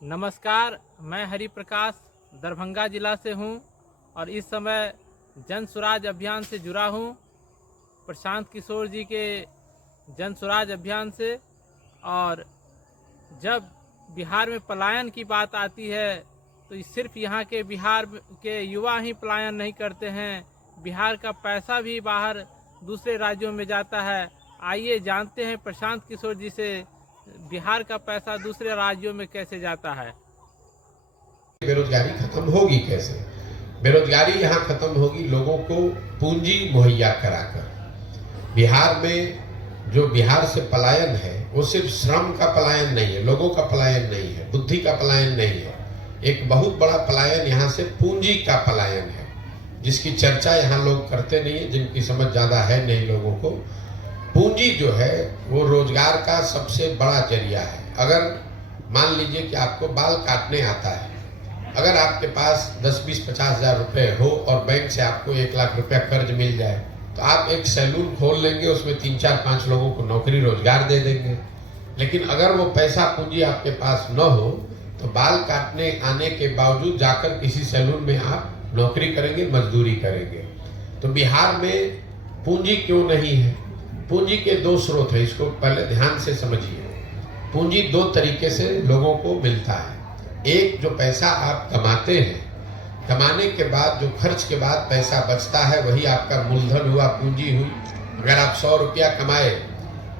नमस्कार, मैं हरि प्रकाश दरभंगा जिला से हूं और इस समय जन स्वराज अभियान से जुड़ा हूं, प्रशांत किशोर जी के जन स्वराज अभियान से। और जब बिहार में पलायन की बात आती है तो सिर्फ यहाँ के बिहार के युवा ही पलायन नहीं करते हैं, बिहार का पैसा भी बाहर दूसरे राज्यों में जाता है। आइए जानते हैं प्रशांत किशोर जी से बिहार का पैसा दूसरे राज्यों में कैसे जाता है। बेरोजगारी खत्म होगी कैसे? बेरोजगारी यहाँ खत्म होगी लोगों को पूंजी मुहैया कराकर। बिहार में जो बिहार से पलायन है वो सिर्फ श्रम का पलायन नहीं है, लोगों का पलायन नहीं है, बुद्धि का पलायन नहीं है। एक बहुत बड़ा पलायन यहाँ से पूंजी का पलायन है, जिसकी चर्चा यहाँ लोग करते नहीं है, जिनकी समझ ज्यादा है नहीं लोगों को। पूंजी जो है वो रोजगार का सबसे बड़ा जरिया है। अगर मान लीजिए कि आपको बाल काटने आता है, अगर आपके पास 10, 20, 50 हजार रुपए हो और बैंक से आपको 1 लाख रुपया कर्ज मिल जाए तो आप एक सैलून खोल लेंगे, उसमें 3, 4, 5 लोगों को नौकरी रोजगार दे देंगे। लेकिन अगर वो पैसा पूंजी आपके पास न हो तो बाल काटने आने के बावजूद जाकर किसी सैलून में आप नौकरी करेंगे, मजदूरी करेंगे। तो बिहार में पूंजी क्यों नहीं है? पूंजी के 2 स्रोत है, इसको पहले ध्यान से समझिए। पूंजी 2 तरीके से लोगों को मिलता है। एक, जो पैसा आप कमाते हैं, कमाने के बाद जो खर्च के बाद पैसा बचता है वही आपका मूलधन हुआ, पूंजी हुई। अगर आप 100 रुपया कमाए,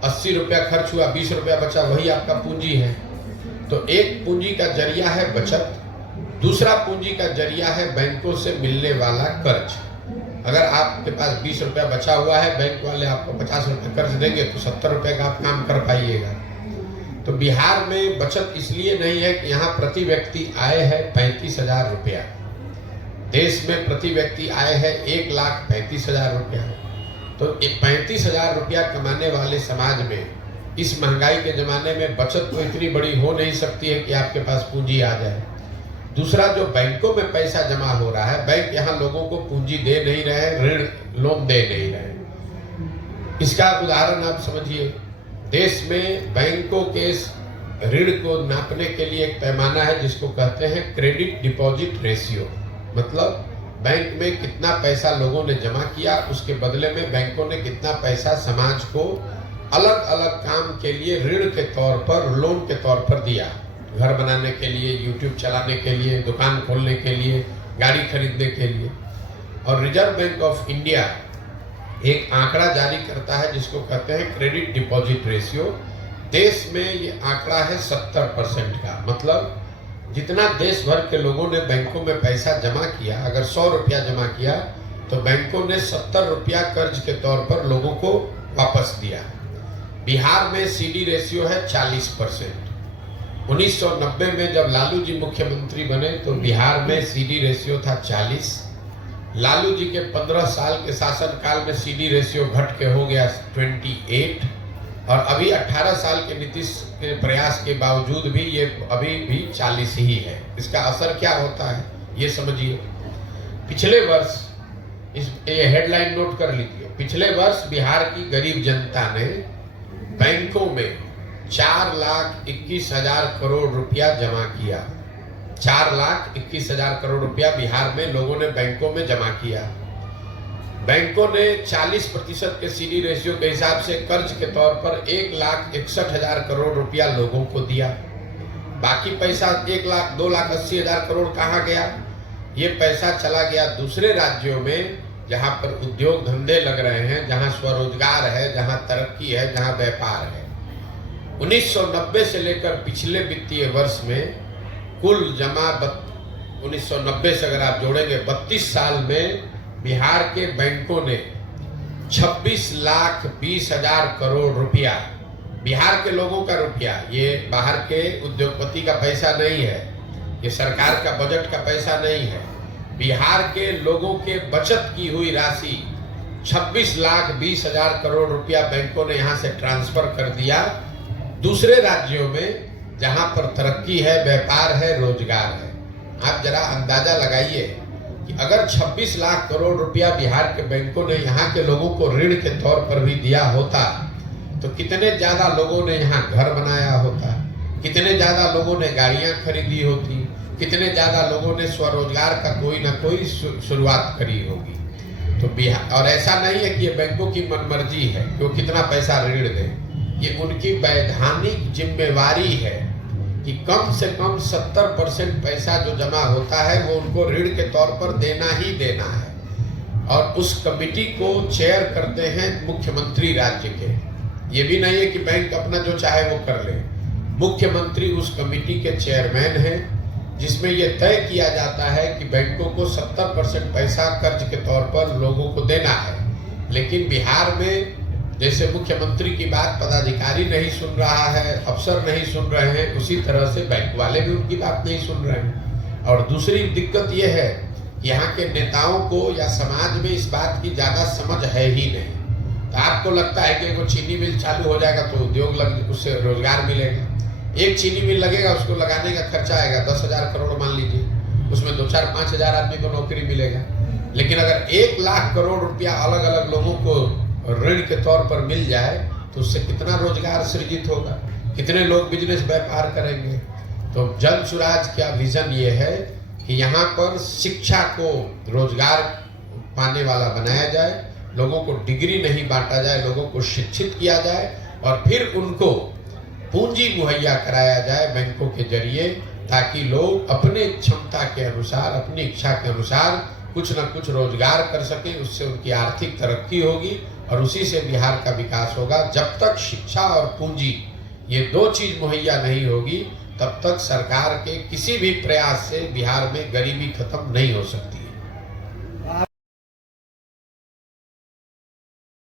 80 रुपया खर्च हुआ, 20 रुपया बचा, वही आपका पूंजी है। तो एक पूंजी का जरिया है बचत, दूसरा पूंजी का जरिया है बैंकों से मिलने वाला कर्ज। अगर आपके पास 20 रुपया बचा हुआ है, बैंक वाले आपको 50 रुपये कर्ज देंगे तो 70 रुपये का आप काम कर पाइएगा। तो बिहार में बचत इसलिए नहीं है कि यहाँ प्रति व्यक्ति आय है 35,000 रुपया। देश में प्रति व्यक्ति आय है 1,35,000 रुपया। तो 35,000 रुपया कमाने वाले समाज में इस महंगाई के जमाने में बचत तो इतनी बड़ी हो नहीं सकती है कि आपके पास पूंजी आ जाए। दूसरा, जो बैंकों में पैसा जमा हो रहा है, बैंक यहाँ लोगों को पूंजी दे नहीं रहे, ऋण लोन दे नहीं रहे। इसका उदाहरण आप समझिए। देश में बैंकों के ऋण को नापने के लिए एक पैमाना है जिसको कहते हैं क्रेडिट डिपॉजिट रेशियो। मतलब बैंक में कितना पैसा लोगों ने जमा किया, उसके बदले में बैंकों ने कितना पैसा समाज को अलग अलग काम के लिए ऋण के तौर पर, लोन के तौर पर दिया। घर बनाने के लिए, यूट्यूब चलाने के लिए, दुकान खोलने के लिए, गाड़ी खरीदने के लिए। और रिजर्व बैंक ऑफ इंडिया एक आंकड़ा जारी करता है जिसको कहते हैं क्रेडिट डिपॉजिट रेशियो। देश में ये आंकड़ा है 70% का। मतलब जितना देश भर के लोगों ने बैंकों में पैसा जमा किया, अगर 100 रुपया जमा किया तो बैंकों ने 70 रुपया कर्ज के तौर पर लोगों को वापस दिया। बिहार में सीडी रेशियो है 40%। 1990 में जब लालू जी मुख्यमंत्री बने तो बिहार में सीडी रेशियो था 40। लालू जी के 15 साल के शासनकाल में सीडी रेशियो घट के हो गया 28। और अभी 18 साल के नीतीश के प्रयास के बावजूद भी ये अभी भी 40 ही है। इसका असर क्या होता है ये समझिए। पिछले वर्ष, ये हेडलाइन नोट कर लीजिए, पिछले वर्ष बिहार की गरीब जनता ने बैंकों में 4,21,000 करोड़ रुपया जमा किया। 4,21,000 करोड़ रुपया बिहार में लोगों ने बैंकों में जमा किया। बैंकों ने 40% के सीडी रेशियो के हिसाब से कर्ज के तौर पर 1,61,000 करोड़ रुपया लोगों को दिया। बाकी पैसा 1,02,80,000 करोड़ कहाँ गया? ये पैसा चला गया दूसरे राज्यों में जहां पर उद्योग धंधे लग रहे हैं, जहां स्वरोजगार है, जहां तरक्की है, जहां व्यापार है। 1990 से लेकर पिछले वित्तीय वर्ष में कुल जमा 1990 से अगर आप जोड़ेंगे 32 साल में बिहार के बैंकों ने 26,20,000 करोड़ रुपया, बिहार के लोगों का रुपया, ये बाहर के उद्योगपति का पैसा नहीं है, ये सरकार का बजट का पैसा नहीं है, बिहार के लोगों के बचत की हुई राशि 26,20,000 करोड़ रुपया बैंकों ने यहाँ से ट्रांसफर कर दिया दूसरे राज्यों में जहां पर तरक्की है, व्यापार है, रोजगार है। आप जरा अंदाजा लगाइए कि अगर 26 लाख करोड़ रुपया बिहार के बैंकों ने यहाँ के लोगों को ऋण के तौर पर भी दिया होता तो कितने ज्यादा लोगों ने यहाँ घर बनाया होता, कितने ज्यादा लोगों ने गाड़ियां खरीदी होती, कितने ज्यादा लोगों ने स्वरोजगार का कोई ना कोई शुरुआत करी होगी। तो बिहार, और ऐसा नहीं है कि ये बैंकों की मनमर्जी है कि वो कितना पैसा ऋण दें, ये उनकी वैधानिक जिम्मेवारी है कि कम से कम 70% पैसा जो जमा होता है वो उनको ऋण के तौर पर देना ही देना है। और उस कमेटी को चेयर करते हैं मुख्यमंत्री राज्य के। ये भी नहीं है कि बैंक अपना जो चाहे वो कर ले, मुख्यमंत्री उस कमेटी के चेयरमैन हैं, जिसमें यह तय किया जाता है कि बैंकों को 70% पैसा कर्ज के तौर पर लोगों को देना है। लेकिन बिहार में जैसे मुख्यमंत्री की बात पदाधिकारी नहीं सुन रहा है, अफसर नहीं सुन रहे हैं, उसी तरह से बैंक वाले भी उनकी बात नहीं सुन रहे हैं। और दूसरी दिक्कत यह है कि यहाँ के नेताओं को या समाज में इस बात की ज्यादा समझ है ही नहीं। तो आपको लगता है कि वो चीनी मिल चालू हो जाएगा तो उद्योग लग, उससे रोजगार मिलेगा। एक चीनी मिल लगेगा, उसको लगाने का खर्चा आएगा 10,000 करोड़ मान लीजिए, उसमें 2-4-5 हजार आदमी को नौकरी मिलेगा। लेकिन अगर 1 लाख करोड़ रुपया अलग अलग लोगों को ऋण के तौर पर मिल जाए तो उससे कितना रोजगार सृजित होगा, कितने लोग बिजनेस व्यापार करेंगे। तो जन सुराज का विजन ये है कि यहाँ पर शिक्षा को रोजगार पाने वाला बनाया जाए, लोगों को डिग्री नहीं बांटा जाए, लोगों को शिक्षित किया जाए और फिर उनको पूंजी मुहैया कराया जाए बैंकों के जरिए, ताकि लोग अपने क्षमता के अनुसार, अपनी इच्छा के अनुसार कुछ न कुछ रोजगार कर सकें। उससे उनकी आर्थिक तरक्की होगी और उसी से बिहार का विकास होगा। जब तक शिक्षा और पूंजी ये 2 चीज मुहैया नहीं होगी तब तक सरकार के किसी भी प्रयास से बिहार में गरीबी खत्म नहीं हो सकती।